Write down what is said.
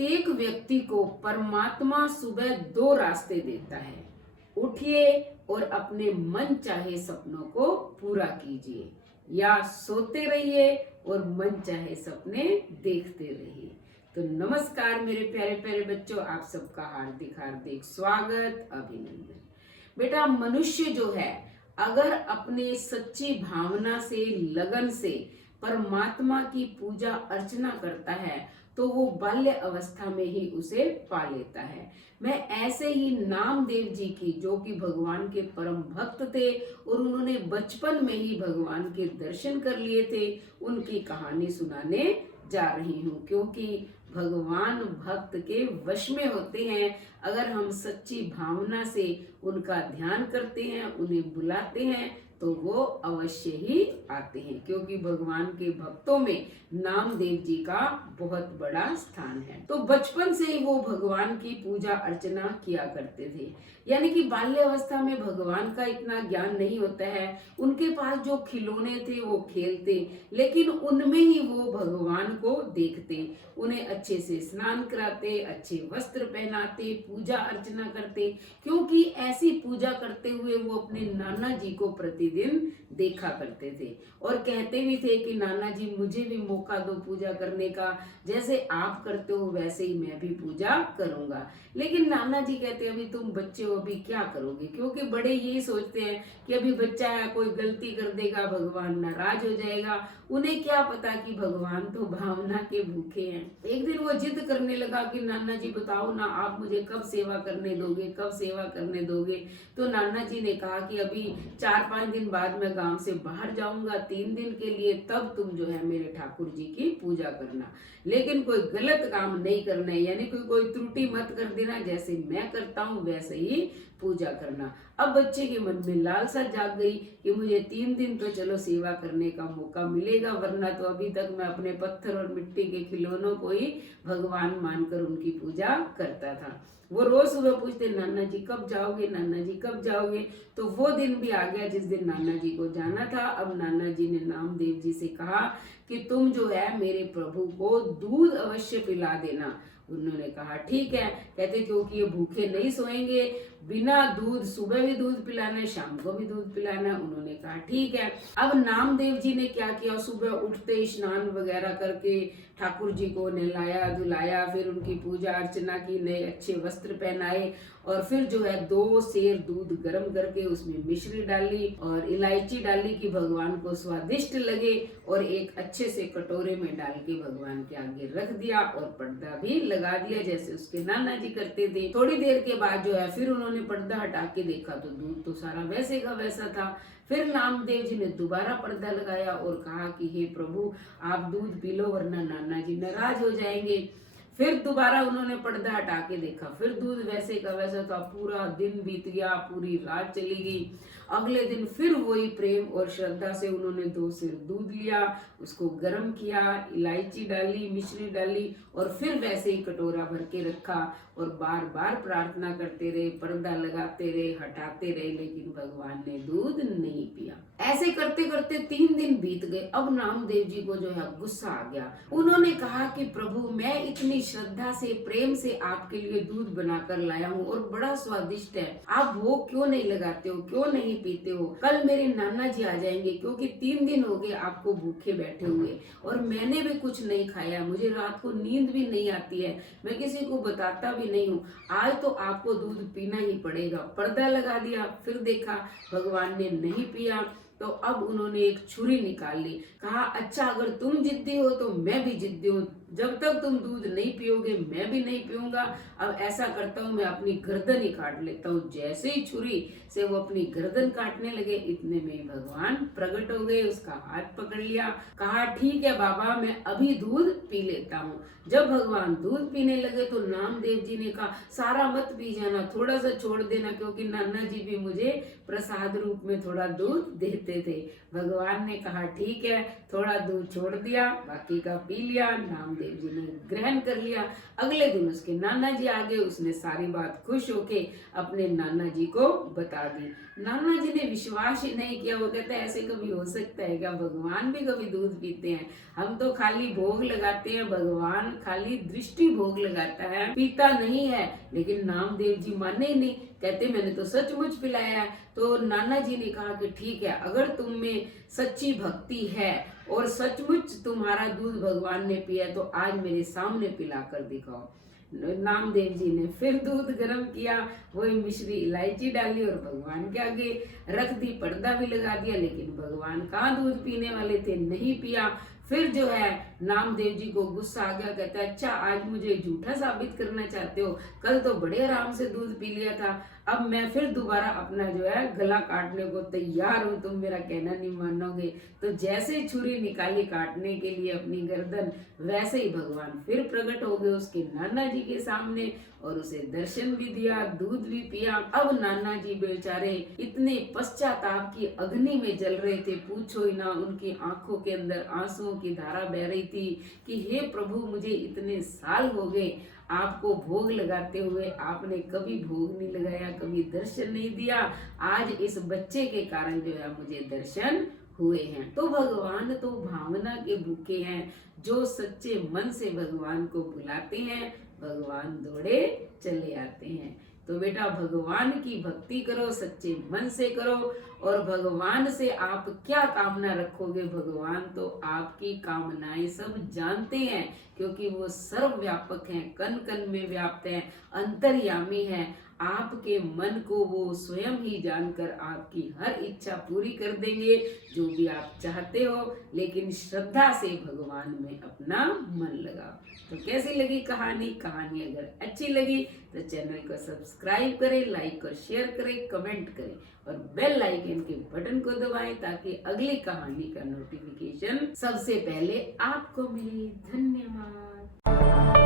प्रत्येक व्यक्ति को परमात्मा सुबह दो रास्ते देता है। उठिए और अपने मन चाहे सपनों को पूरा कीजिए, या सोते रहिए और मन चाहे सपने देखते रहिए। तो नमस्कार मेरे प्यारे प्यारे बच्चों, आप सबका हार्दिक हार्दिक स्वागत, अभिनंदन। बेटा, मनुष्य जो है अगर अपने सच्ची भावना से, लगन से परमात्मा की पूजा अर्चना करता है तो वो बाल्य अवस्था में ही उसे पा लेता है। मैं ऐसे ही नामदेव जी की, जो कि भगवान के परम भक्त थे और उन्होंने बचपन में ही भगवान के दर्शन कर लिए थे, उनकी कहानी सुनाने जा रही हूँ, क्योंकि भगवान भक्त के वश में होते हैं। अगर हम सच्ची भावना से उनका ध्यान करते हैं, उन्हें बुलाते हैं, तो वो अवश्य ही आते हैं, क्योंकि भगवान के भक्तों में नामदेव जी का बहुत बड़ा स्थान है। तो बचपन से ही वो भगवान की पूजा अर्चना किया करते थे, यानी कि बाल्य अवस्था में भगवान का इतना ज्ञान नहीं होता है। उनके पास जो खिलौने थे वो खेलते, लेकिन उनमें ही वो भगवान को देखते, उन्हें अच्छे से स्नान कराते, अच्छे वस्त्र पहनाते, पूजा अर्चना करते, क्योंकि ऐसी पूजा करते हुए वो अपने नाना जी को प्रतिदिन देखा करते थे और कहते भी थे कि नाना जी मुझे भी मौका दो पूजा करने का, जैसे आप करते हो वैसे ही मैं भी पूजा करूंगा। लेकिन नाना जी कहते अभी तुम बच्चे हो, अभी क्या करोगे, क्योंकि बड़े यही सोचते हैं कि अभी बच्चा है, कोई गलती कर देगा भगवान नाराज हो जाएगा। उन्हें क्या पता कि भगवान तो भावना के भूखे हैं। एक दिन वो जिद करने लगा कि नाना जी बताओ ना, आप मुझे कब सेवा करने दोगे, कब सेवा करने दोगे। तो नाना जी ने कहा कि अभी 4-5 दिन बाद मैं गांव से बाहर जाऊंगा 3 दिन के लिए, तब तुम जो है मेरे ठाकुर जी की पूजा करना, लेकिन कोई गलत काम नहीं करना है, यानी कोई त्रुटि मत कर देना, जैसे मैं करता हूँ वैसे ही पूजा करना। अब बच्चे के मन में लालसा जाग गई कि मुझे 3 दिन तो चलो सेवा करने का मौका मिलेगा, वरना तो अभी तक मैं अपने पत्थर और मिट्टी के खिलौनों को ही भगवान मानकर उनकी पूजा करता था। वो रोज सुबह पूछते नाना जी कब जाओगे, नाना जी कब जाओगे। तो वो दिन भी आ गया जिस दिन नाना जी को जाना था। अब नाना जी ने नामदेव जी से कहा कि तुम जो है मेरे प्रभु को दूध अवश्य पिला देना। उन्होंने कहा ठीक है। कहते क्योंकि ये भूखे नहीं सोएंगे, बिना दूध, सुबह भी दूध पिलाना है, शाम को भी दूध पिलाना है। उन्होंने कहा ठीक है। अब नामदेव जी ने क्या किया, सुबह उठते स्नान वगैरह करके ठाकुर जी को नहलाया धुलाया, फिर उनकी पूजा अर्चना की, नए अच्छे वस्त्र पहनाए और फिर जो है 2 सेर दूध गर्म करके उसमें मिश्री डाली और इलायची डाली कि भगवान को स्वादिष्ट लगे, और एक अच्छे से कटोरे में डाल के भगवान के आगे रख दिया और पर्दा भी लगा दिया, जैसे उसके नाना जी करते थे। थोड़ी देर के बाद जो है फिर उन्होंने पर्दा हटा के देखा तो दूध तो सारा वैसे का वैसा था। फिर नामदेव जी ने दोबारा पर्दा लगाया और कहा कि हे प्रभु आप दूध पी लो, वरना नाना जी नाराज हो जाएंगे। फिर दोबारा उन्होंने पर्दा हटा के देखा, फिर दूध वैसे का वैसा था। पूरा दिन बीत गया, पूरी रात चली गई। अगले दिन फिर वही प्रेम और श्रद्धा से उन्होंने 2 सेर दूध लिया, उसको गर्म किया, इलायची डाली, मिश्री डाली और फिर वैसे ही कटोरा भर के रखा और बार बार प्रार्थना करते रहे, पर्दा लगाते रहे, हटाते रहे, लेकिन भगवान ने दूध नहीं पिया। ऐसे करते करते 3 दिन बीत गए। अब नामदेव जी को जो है गुस्सा आ गया। उन्होंने कहा कि प्रभु मैं इतनी श्रद्धा से, प्रेम से आपके लिए दूध बनाकर लाया हूँ और बड़ा स्वादिष्ट है, आप भोग क्यों नहीं लगाते हो, क्यों नहीं पीते हो। कल मेरे नाना जी आ जाएंगे, क्योंकि 3 दिन हो गए आपको भूखे बैठे हुए और मैंने भी कुछ नहीं खाया, मुझे रात को नींद भी नहीं आती है, मैं किसी को बताता भी नहीं हूँ, आज तो आपको दूध पीना ही पड़ेगा। पर्दा लगा दिया, फिर देखा भगवान ने नहीं पिया। तो अब उन्होंने एक छुरी निकाल ली, कहा अच्छा अगर तुम जिद्दी हो तो मैं भी जिद्दी हूँ, जब तक तुम दूध नहीं पियोगे मैं भी नहीं पीऊंगा। अब ऐसा करता हूँ मैं अपनी गर्दन ही काट लेता हूँ। जैसे ही छुरी से वो अपनी गर्दन काटने लगे, इतने में भगवान प्रकट हो गए, उसका हाथ पकड़ लिया, कहा ठीक है बाबा मैं अभी दूध पी लेता हूँ। जब भगवान दूध पीने लगे तो नामदेव जी ने कहा सारा मत पी जाना, थोड़ा सा छोड़ देना, क्योंकि नाना जी भी मुझे प्रसाद रूप में थोड़ा दूध देते थे। भगवान ने कहा ठीक है, थोड़ा दूध छोड़ दिया, बाकी का पी लिया। नामदेव नामदेव जी ने ग्रहण कर लिया। अगले दिन उसके नाना जी आ गए, उसने सारी बात खुश होके अपने नाना जी को बता दी। नाना जी ने विश्वास ही नहीं किया। वो कहते हैं ऐसे कभी हो सकता है क्या, भगवान भी कभी दूध पीते हैं? हम तो खाली भोग लगाते हैं, भगवान खाली दृष्टि भोग लगाता है, पीता नहीं है। लेकिन नामदेव जी माने ही नहीं, कहते मैंने तो सचमुच पिलाया है। तो नाना जी ने कहा कि ठीक है, अगर तुम में सच्ची भक्ति है और सचमुच तुम्हारा दूध भगवान ने पिया तो आज मेरे सामने पिला कर दिखाओ। नामदेव जी ने फिर दूध गर्म किया, वही मिश्री इलायची डाली और भगवान के आगे रख दी, पर्दा भी लगा दिया। लेकिन भगवान कहाँ दूध पीने वाले थे, नहीं पिया। फिर जो है नामदेव जी को गुस्सा आ गया, कहता है अच्छा आज मुझे झूठा साबित करना चाहते हो, कल तो बड़े आराम से दूध पी लिया था, अब मैं फिर दोबारा अपना जो है गला काटने को तैयार हूँ, तुम मेरा कहना नहीं मानोगे। तो जैसे छुरी निकाली काटने के लिए अपनी गर्दन, वैसे ही भगवान फिर प्रकट हो गए उसके नाना जी के सामने और उसे दर्शन भी दिया, दूध भी पिया। अब नाना जी बेचारे इतने पश्चाताप की अग्नि में जल रहे थे, पूछो ही ना। उनकी आंखों के अंदर आंसुओं की धारा बह रही थी कि हे प्रभु, मुझे इतने साल हो गए आपको भोग लगाते हुए, आपने कभी भोग नहीं लगाया, कभी दर्शन नहीं दिया। आज इस बच्चे के कारण जो है मुझे दर्शन हुए हैं। तो भगवान तो भावना के भूखे हैं, जो सच्चे मन से भगवान को बुलाते हैं भगवान दौड़े चले आते हैं। तो बेटा भगवान की भक्ति करो, सच्चे मन से करो, और भगवान से आप क्या कामना रखोगे, भगवान तो आपकी कामनाएं सब जानते हैं, क्योंकि वो सर्वव्यापक हैं, कण कण में व्याप्त हैं, अंतर्यामी हैं। आपके मन को वो स्वयं ही जानकर आपकी हर इच्छा पूरी कर देंगे, जो भी आप चाहते हो। लेकिन श्रद्धा से भगवान में अपना मन लगाओ। तो कैसी लगी कहानी? कहानी अगर अच्छी लगी तो चैनल को सब्सक्राइब करें, लाइक और शेयर करें, कमेंट करें और बेल आइकन के बटन को दबाएं ताकि अगली कहानी का नोटिफिकेशन सबसे पहले आपको मिले। धन्यवाद।